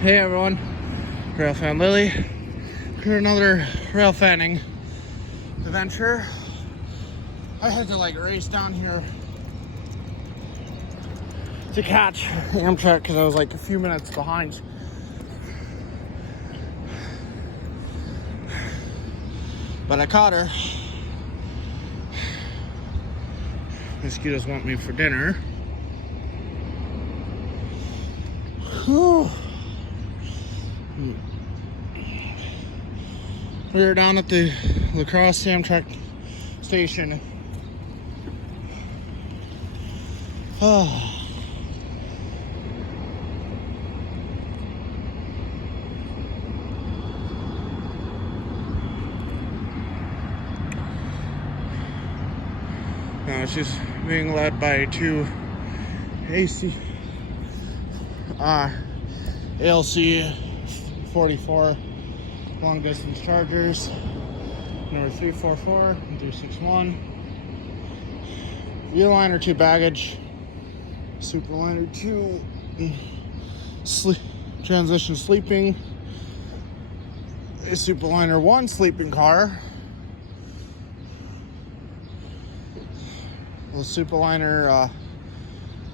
Hey everyone, Rail Fan Lily here, another rail fanning adventure. I had to race down here to catch Amtrak because I was a few minutes behind. But I caught her. Mosquitoes want me for dinner. Whew. We were down at the La Crosse Amtrak station. Oh. Now she's being led by two ALC 44 long distance chargers, number 344 and 361. Liner 2 baggage, Superliner 2 transition sleeping, a Superliner 1 sleeping car, a Superliner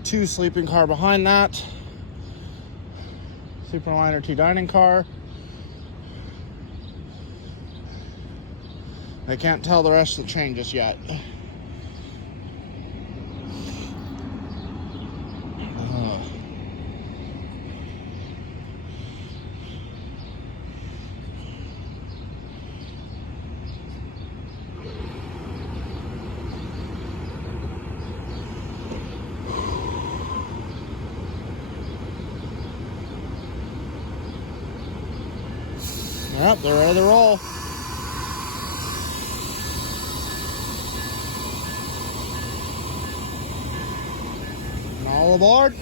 2 sleeping car behind that, Superliner 2 dining car. I can't tell the rest of the train just yet. Yep, they're ready to roll. And all aboard.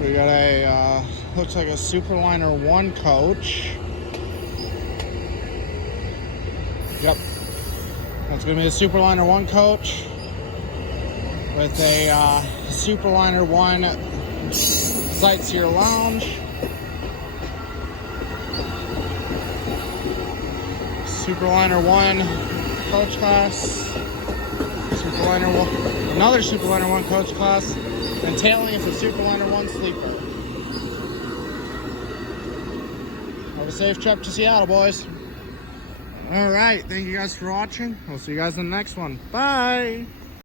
We got a, looks like a Superliner 1 coach. Yep, that's going to be a Superliner 1 coach with a Superliner 1 Sightseer Lounge, Superliner 1 coach class, Superliner 1, another Superliner 1 coach class, and tailing is a Superliner 1 sleeper. Have a safe trip to Seattle, boys. All right, thank you guys for watching. We'll see you guys in the next one. Bye.